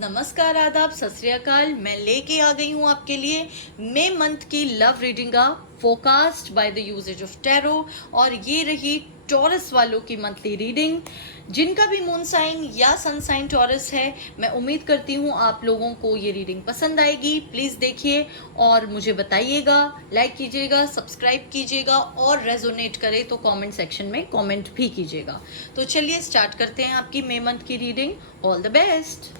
नमस्कार, आदाब, सत श्री अकाल। मैं लेके आ गई हूँ आपके लिए मई मंथ की लव रीडिंग का forecast by the uses of tarot. और ये रही टॉरस वालों की मंथली रीडिंग। जिनका भी मून साइन या सन साइन टॉरस है, मैं उम्मीद करती हूँ आप लोगों को ये रीडिंग पसंद आएगी। प्लीज़ देखिए और मुझे बताइएगा, लाइक कीजिएगा, सब्सक्राइब कीजिएगा और रेजोनेट करे तो कमेंट सेक्शन में कमेंट भी कीजिएगा। तो चलिए स्टार्ट करते हैं आपकी मई मंथ की reading. All the best.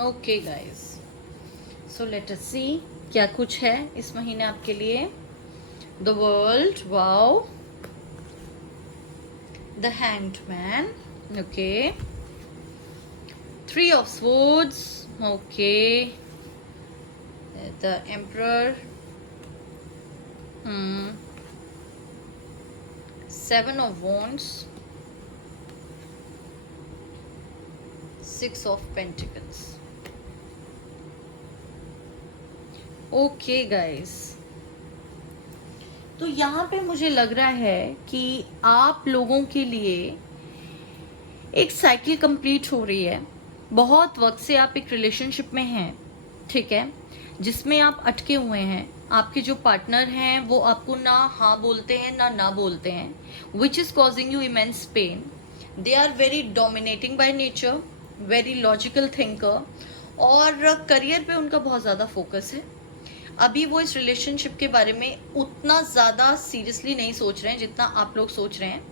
Okay guys, so let us see क्या कुछ है इस महीने आपके लिए। The world, wow, the hanged man, okay, three of swords, okay, the emperor, seven of wands, six of pentacles. Okay guys, तो यहाँ पे मुझे लग रहा है कि आप लोगों के लिए एक साइकिल कंप्लीट हो रही है। बहुत वक्त से आप एक रिलेशनशिप में हैं, ठीक है, जिसमें आप अटके हुए हैं। आपके जो पार्टनर हैं वो आपको ना हाँ बोलते हैं ना बोलते हैं, which is causing you immense pain. They are very dominating by nature, very logical thinker, और करियर पे उनका बहुत ज़्यादा फोकस है। अभी वो इस रिलेशनशिप के बारे में उतना ज़्यादा सीरियसली नहीं सोच रहे हैं जितना आप लोग सोच रहे हैं।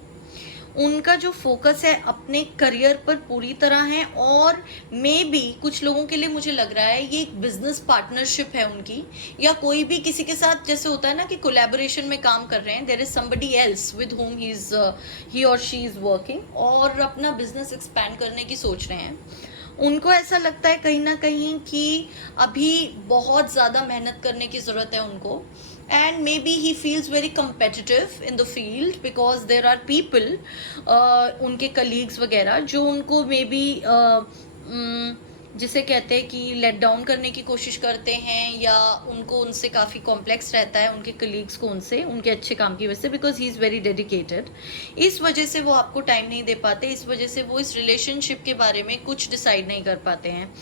उनका जो फोकस है अपने करियर पर पूरी तरह है, और मे बी कुछ लोगों के लिए मुझे लग रहा है ये एक बिजनेस पार्टनरशिप है उनकी, या कोई भी किसी के साथ जैसे होता है ना कि कोलैबोरेशन में काम कर रहे हैं। There is somebody else with whom he और शी इज वर्किंग, और अपना बिजनेस एक्सपैंड करने की सोच रहे हैं। उनको ऐसा लगता है कहीं ना कहीं कि अभी बहुत ज़्यादा मेहनत करने की ज़रूरत है उनको, and maybe he feels very competitive in the field because there are people उनके colleagues वगैरह जो उनको maybe जिसे कहते हैं कि लेट डाउन करने की कोशिश करते हैं, या उनको उनसे काफ़ी कॉम्प्लेक्स रहता है उनके कलीग्स को उनसे, उनके अच्छे काम की वजह से, because he is very dedicated. इस वजह से वो आपको टाइम नहीं दे पाते, इस वजह से वो इस रिलेशनशिप के बारे में कुछ डिसाइड नहीं कर पाते हैं।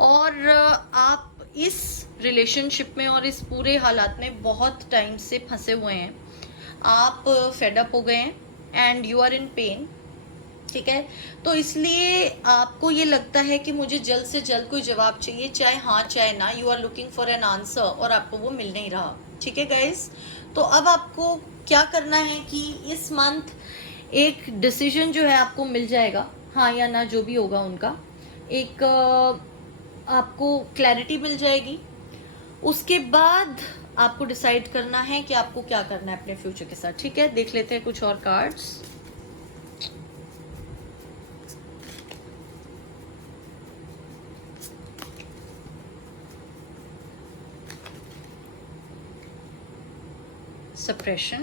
और आप इस रिलेशनशिप में और इस पूरे हालात में बहुत टाइम से फंसे हुए हैं। आप फेड अप हो गए हैं and you are in pain, ठीक है। तो इसलिए आपको ये लगता है कि मुझे जल्द से जल्द कोई जवाब चाहिए, चाहे हाँ चाहे ना। You are looking for an answer और आपको वो मिल नहीं रहा, ठीक है गाइस। तो अब आपको क्या करना है कि इस मंथ एक डिसीजन जो है आपको मिल जाएगा, हाँ या ना, जो भी होगा उनका एक आपको क्लैरिटी मिल जाएगी। उसके बाद आपको डिसाइड करना है कि आपको क्या करना है अपने फ्यूचर के साथ, ठीक है। देख लेते हैं कुछ और कार्ड्स। suppression,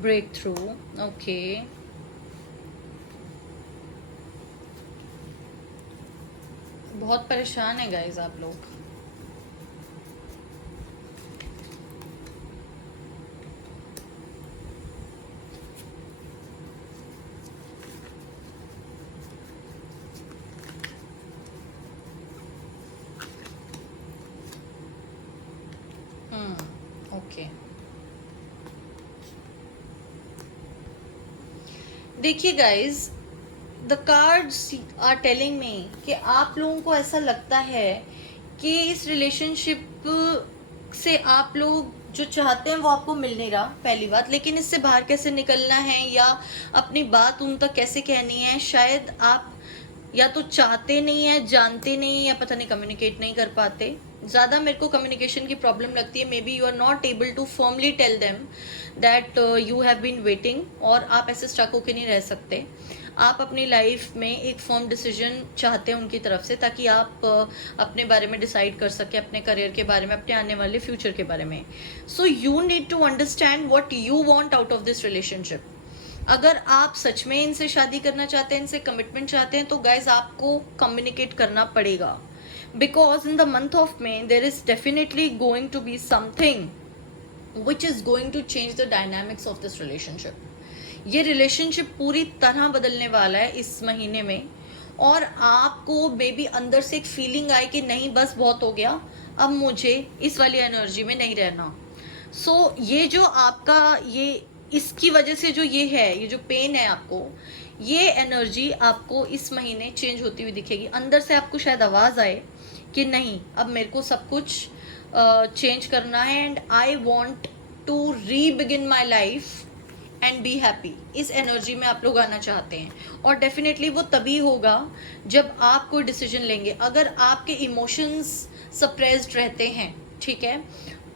breakthrough, ओके, बहुत परेशान है गाइज आप लोग। ओके, देखिए guys, the cards are telling me कि आप लोगों को ऐसा लगता है कि इस रिलेशनशिप से आप लोग जो चाहते हैं वो आपको मिल नहीं रहा, पहली बात। लेकिन इससे बाहर कैसे निकलना है या अपनी बात उन तक कैसे कहनी है, शायद आप या तो चाहते नहीं है, जानते नहीं, या पता नहीं कम्युनिकेट नहीं कर पाते। ज़्यादा मेरे को कम्युनिकेशन की प्रॉब्लम लगती है। Maybe you are not able to firmly tell them that you have been waiting, और आप ऐसे स्टक होके नहीं रह सकते। आप अपनी लाइफ में एक फर्म डिसीजन चाहते हैं उनकी तरफ से, ताकि आप अपने बारे में डिसाइड कर सकें, अपने करियर के बारे में, अपने आने वाले फ्यूचर के बारे में। So you need to understand what you want out of this relationship. अगर आप सच में इनसे शादी करना चाहते हैं, इनसे कमिटमेंट चाहते हैं, तो गाइज आपको कम्युनिकेट करना पड़ेगा। Because in the month of May there is definitely going to be something which is going to change the dynamics of this relationship. ये रिलेशनशिप पूरी तरह बदलने वाला है इस महीने में, और आपको मे बी अंदर से एक फीलिंग आए कि नहीं बस बहुत हो गया, अब मुझे इस वाली एनर्जी में नहीं रहना। सो ये जो आपका ये इसकी वजह से जो ये है, ये जो पेन है आपको, ये एनर्जी आपको इस महीने चेंज होती हुई दिखेगी। अंदर से आपको शायद आवाज़ आए कि नहीं अब मेरे को सब कुछ चेंज करना है, and I want to rebegin my life and be happy. इस एनर्जी में आप लोग आना चाहते हैं, और डेफिनेटली वो तभी होगा जब आप कोई डिसीजन लेंगे। अगर आपके इमोशंस सप्रेस्ड रहते हैं, ठीक है,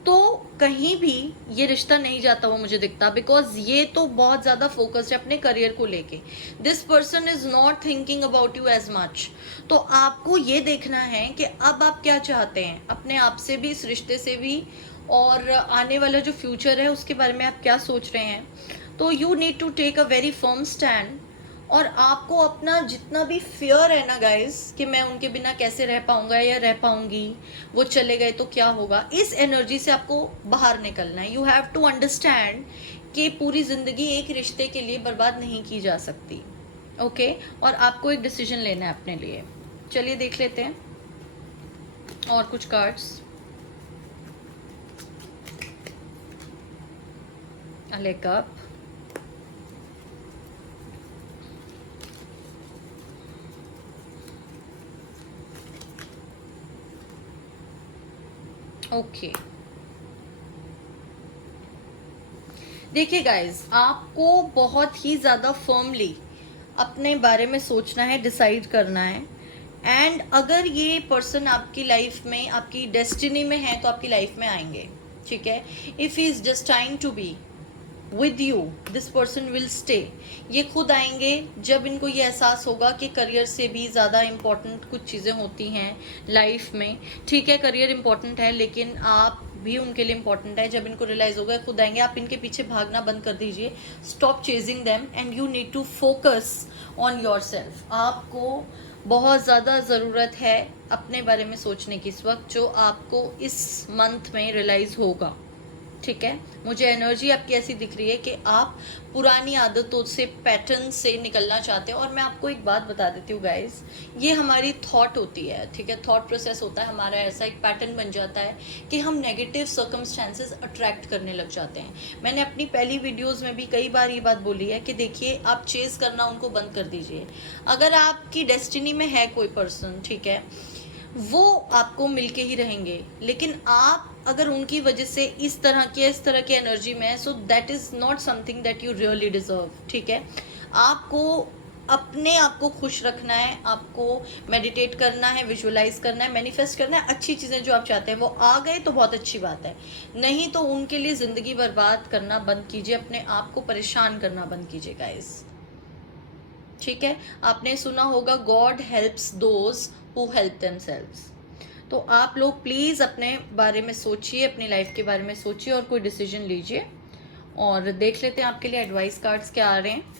तो कहीं भी ये रिश्ता नहीं जाता हुआ मुझे दिखता। बिकॉज ये तो बहुत ज़्यादा फोकस्ड है अपने करियर को लेके। This person is not thinking about you as much. तो आपको ये देखना है कि अब आप क्या चाहते हैं अपने आप से भी, इस रिश्ते से भी, और आने वाला जो फ्यूचर है उसके बारे में आप क्या सोच रहे हैं। तो you need to take a very firm stand. और आपको अपना जितना भी फियर है ना गाइस कि मैं उनके बिना कैसे रह पाऊंगा या रह पाऊंगी, वो चले गए तो क्या होगा, इस एनर्जी से आपको बाहर निकलना है। यू हैव टू अंडरस्टैंड कि पूरी जिंदगी एक रिश्ते के लिए बर्बाद नहीं की जा सकती। ओके, और आपको एक डिसीजन लेना है अपने लिए। चलिए देख लेते हैं और कुछ कार्ड्स। Cup, okay. देखिए गाइज, आपको बहुत ही ज़्यादा फर्मली अपने बारे में सोचना है, डिसाइड करना है। एंड अगर ये पर्सन आपकी लाइफ में, आपकी डेस्टिनी में है, तो आपकी लाइफ में आएंगे, ठीक है। If he is just time to be with you, this person will stay. ये खुद आएंगे जब इनको ये एहसास होगा कि करियर से भी ज़्यादा इम्पोर्टेंट कुछ चीज़ें होती हैं लाइफ में। ठीक है, करियर इम्पोर्टेंट है, लेकिन आप भी उनके लिए इम्पोर्टेंट है। जब इनको रियलाइज़ होगा खुद आएंगे। आप इनके पीछे भागना बंद कर दीजिए। Stop chasing them and you need to focus on yourself. आपको बहुत ज़्यादा ज़रूरत है अपने बारे में सोचने की इस वक्त, जो आपको इस मंथ में रियलाइज़ होगा, ठीक है। मुझे एनर्जी आपकी ऐसी दिख रही है कि आप पुरानी आदतों से, पैटर्न से निकलना चाहते हैं। और मैं आपको एक बात बता देती हूँ गाइज, ये हमारी थॉट होती है, ठीक है, थॉट प्रोसेस होता है हमारा। ऐसा एक पैटर्न बन जाता है कि हम नेगेटिव सर्कमस्टेंसेस अट्रैक्ट करने लग जाते हैं। मैंने अपनी पहली वीडियोज़ में भी कई बार ये बात बोली है कि देखिए, आप चेज़ करना उनको बंद कर दीजिए। अगर आपकी डेस्टिनी में है कोई पर्सन, ठीक है, वो आपको मिलके ही रहेंगे। लेकिन आप अगर उनकी वजह से इस तरह की एनर्जी में है, so that is not something that you really deserve, ठीक है। आपको अपने आप को खुश रखना है, आपको मेडिटेट करना है, विजुअलाइज करना है, मैनिफेस्ट करना है। अच्छी चीज़ें जो आप चाहते हैं वो आ गए तो बहुत अच्छी बात है, नहीं तो उनके लिए ज़िंदगी बर्बाद करना बंद कीजिए, अपने आप को परेशान करना बंद कीजिए गाइस, ठीक है। आपने सुना होगा God helps those who help themselves. तो आप लोग प्लीज़ अपने बारे में सोचिए, अपनी लाइफ के बारे में सोचिए और कोई डिसीजन लीजिए। और देख लेते हैं आपके लिए एडवाइस कार्ड्स क्या आ रहे हैं।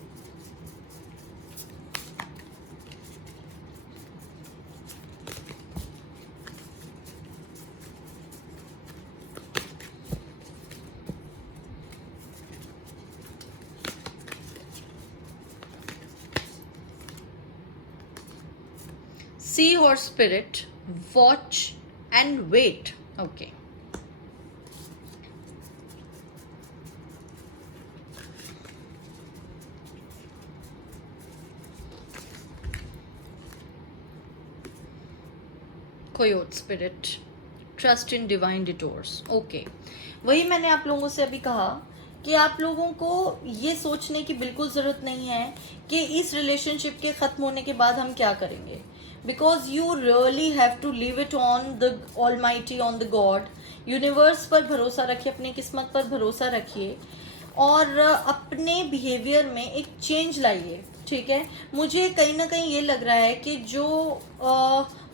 See horse spirit, watch and wait. Okay. कोयोट spirit, trust in divine डिटोर्स। Okay, वही मैंने आप लोगों से अभी कहा कि आप लोगों को ये सोचने की बिल्कुल ज़रूरत नहीं है कि इस रिलेशनशिप के ख़त्म होने के बाद हम क्या करेंगे, because you really have to leave it on the almighty, on the God, universe पर भरोसा रखिए, अपनी किस्मत पर भरोसा रखिए और अपने बिहेवियर में एक चेंज लाइए। ठीक है, मुझे कहीं ना कहीं ये लग रहा है कि जो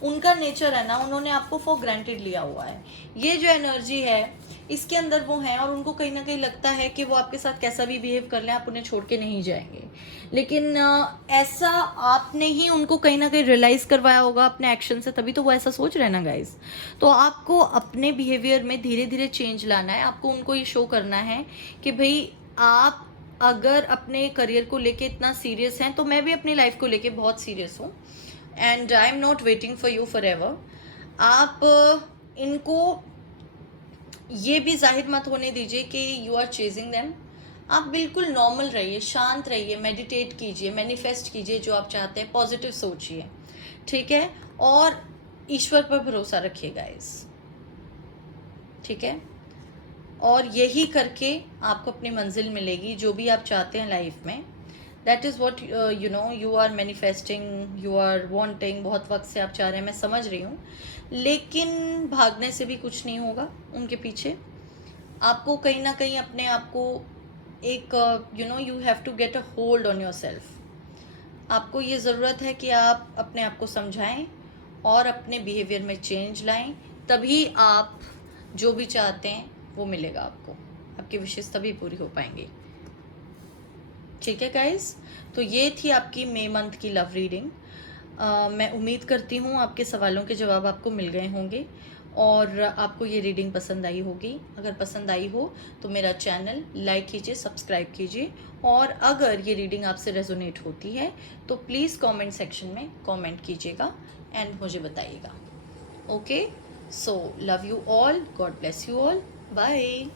उनका नेचर है ना, उन्होंने आपको फॉर ग्रांटेड लिया हुआ है। ये जो एनर्जी है इसके अंदर वो है और उनको कहीं ना कहीं लगता है कि वो आपके साथ कैसा भी बिहेव कर लें, आप उन्हें छोड़ के नहीं जाएंगे। लेकिन ऐसा आपने ही उनको कहीं ना कहीं रियलाइज करवाया होगा अपने एक्शन से, तभी तो वो ऐसा सोच रहे हैं ना गाइज। तो आपको अपने बिहेवियर में धीरे धीरे चेंज लाना है। आपको उनको ये शो करना है कि भाई आप अगर अपने करियर को लेके इतना सीरियस हैं तो मैं भी अपनी लाइफ को लेके बहुत सीरियस हूँ and I am not waiting for you for ever. आप इनको ये भी जाहिर मत होने दीजिए कि यू आर चेजिंग देम। आप बिल्कुल नॉर्मल रहिए, शांत रहिए, मेडिटेट कीजिए, मैनिफेस्ट कीजिए जो आप चाहते हैं, पॉजिटिव सोचिए। ठीक है, और ईश्वर पर भरोसा रखिए गाइस। ठीक है, और यही करके आपको अपनी मंजिल मिलेगी जो भी आप चाहते हैं लाइफ में। That is what you know you are manifesting, you are wanting. बहुत वक्त से आप चाह रहे हैं, मैं समझ रही हूँ, लेकिन भागने से भी कुछ नहीं होगा उनके पीछे। आपको कहीं ना कहीं अपने आप को एक you have to get a hold on yourself. आपको ये ज़रूरत है कि आप अपने आप को समझाएं और अपने बिहेवियर में चेंज लाएं, तभी आप जो भी चाहते हैं वो मिलेगा आपको, आपकी विशेष तभी पूरी हो पाएंगी। ठीक है गाइस, तो ये थी आपकी मई मंथ की लव रीडिंग। मैं उम्मीद करती हूँ आपके सवालों के जवाब आपको मिल गए होंगे और आपको ये रीडिंग पसंद आई होगी। अगर पसंद आई हो तो मेरा चैनल लाइक कीजिए, सब्सक्राइब कीजिए, और अगर ये रीडिंग आपसे रेजोनेट होती है तो प्लीज़ कमेंट सेक्शन में कमेंट कीजिएगा एंड मुझे बताइएगा। Okay, so love you all, God bless you all, bye.